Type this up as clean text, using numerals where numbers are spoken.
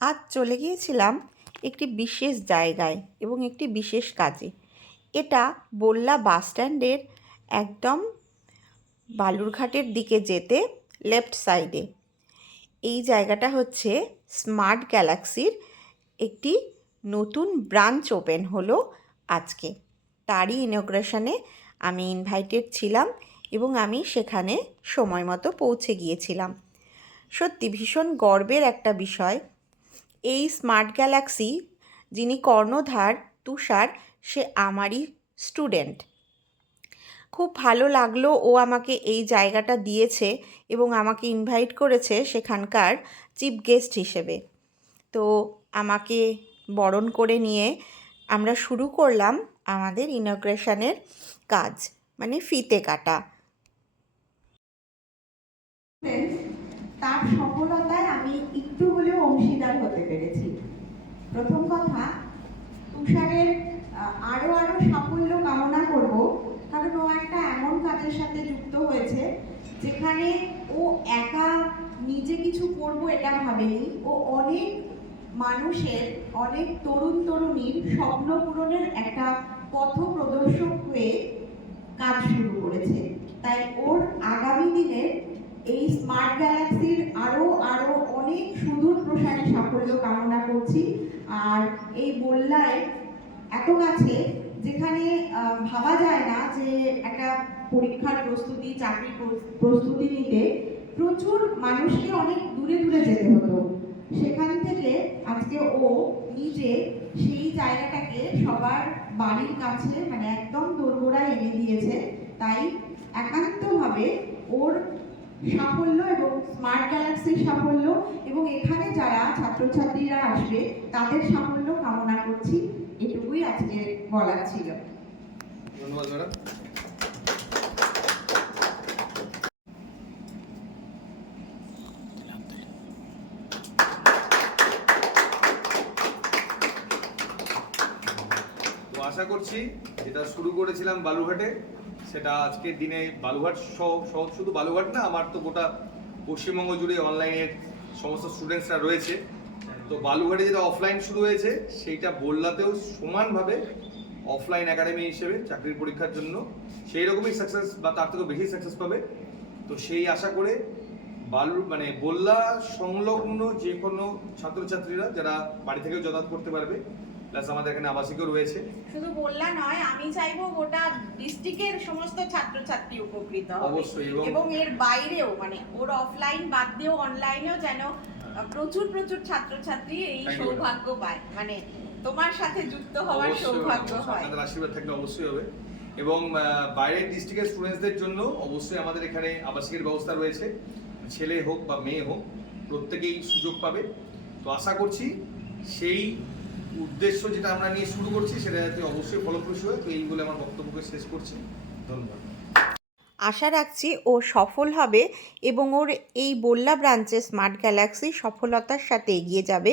আজ চলে গিয়েছিলাম একটি বিশেষ জায়গায় এবং একটি বিশেষ কাজে। এটা বল্লা বাস স্ট্যান্ডের একদম বালুরঘাটের দিকে যেতে লেফট সাইডে। এই জায়গাটা হচ্ছে স্মার্ট গ্যালাক্সির একটি নতুন ব্রাঞ্চ ওপেন হলো আজকে। তারই ইনগ্রেশনে আমি ইনভাইটেড ছিলাম এবং আমি সেখানে সময় মতো পৌঁছে গিয়েছিলাম। সত্যি ভীষণ গর্বের একটা বিষয়। এই স্মার্ট গ্যালাক্সি যিনি কর্ণধার তুষার, সে আমারই স্টুডেন্ট। খুব ভালো লাগলো ও আমাকে এই জায়গাটা দিয়েছে এবং আমাকে ইনভাইট করেছে সেখানকার চিফ গেস্ট হিসেবে। তো আমাকে বরণ করে নিয়ে আমরা শুরু করলাম আমাদের ইনগ্রেশনের কাজ, মানে ফিতে কাটা। তার সফলতায় আমি একটু হলেও অংশীদার হতে পেরেছি। প্রথম কথা, তুষারের আরও সাফল্য কামনা করব, কারণ ও একটা এমন কাজের সাথে যুক্ত হয়েছে যেখানে ও একা নিজে কিছু করব এটা ভাবেনি। ও অনেক মানুষের, অনেক তরুণ তরুণীর স্বপ্ন পূরণের একটা পথ প্রদর্শক হয়ে কাজ শুরু করেছে। তাই ওর আগামী দিনের এই স্মার্ট গ্যালাক্সির আরো অনেক সুদূর প্রসারী সাফল্য কামনা করছি। আর এই বল্লায় এত কাছে, যেখানে ভাবা যায় না যে একটা পরীক্ষার প্রস্তুতি, চাকরির প্রস্তুতি নিতে প্রচুর মানুষকে অনেক দূরে দূরে যেতে হতো, সেখান থেকে আজকে ও নিজে সেই জায়গাটাকে সবার বাড়ির কাছে, মানে একদম দোরগোড়ায় এনে দিয়েছে। তাই একান্তভাবে ওর সাফল্য এবং স্মার্ট গ্যালাক্সির সাফল্য এবং এখানে যারা ছাত্রছাত্রীরা আসবে তাদের সাফল্য কামনা করছি। এটুকুই আজকে বলার ছিল। ধন্যবাদ ম্যাডাম। আশা করছি যেটা শুরু করেছিলাম বালুরঘাটে, সেটা আজকের দিনে বালুরঘাট সহ শুধু বালুরঘাট না, আমার তো গোটা পশ্চিমবঙ্গ জুড়ে অনলাইনের সমস্ত স্টুডেন্টসরা রয়েছে। তো বালুরঘাটে যেটা অফলাইন শুরু হয়েছে, সেইটা বল্লাতেও সমানভাবে অফলাইন একাডেমি হিসেবে চাকরির পরীক্ষার জন্য সেই রকমই সাকসেস বা তার থেকেও বেশি সাকসেস পাবে। তো সেই আশা করে বল্লা সংলগ্ন যে কোনো ছাত্রছাত্রীরা যারা বাড়ি থেকেও যাতায়াত করতে পারবে, প্লাস আমাদের এখানে আবাসিকও রয়েছে। শুধু বল্লা নয়, আমি চাইবো গোটা ডিস্ট্রিক্টের সমস্ত ছাত্রছাত্রী উপকৃত হবে। অবশ্যই। এবং এর বাইরেও, মানে ওর অফলাইন বাদ দিয়েও অনলাইনেও যেন প্রচুর ছাত্রছাত্রী এই সৌভাগ্য পায়, মানে তোমার সাথে যুক্ত হওয়ার সৌভাগ্য হয়। আপনাদের আশীর্বাদ থাকলে অবশ্যই হবে। এবং বাইরের ডিস্ট্রিক্টের স্টুডেন্টসদের জন্য অবশ্যই আমাদের এখানে আবাসিকের ব্যবস্থা রয়েছে, ছেলে হোক বা মেয়ে হোক প্রত্যেকেই সুযোগ পাবে। তো আশা করছি সেই উদ্দেশ্য যেটা আমরা নিয়ে শুরু করছি সেটা যাতে অবশ্যই ফলপ্রসূ হয়। তো এই বলে আমার বক্তব্যকে শেষ করছি। ধন্যবাদ। আশা রাখছি ও সফল হবে এবং ওর এই বল্লা ব্রাঞ্চে স্মার্ট গ্যালাক্সি সফলতার সাথে এগিয়ে যাবে।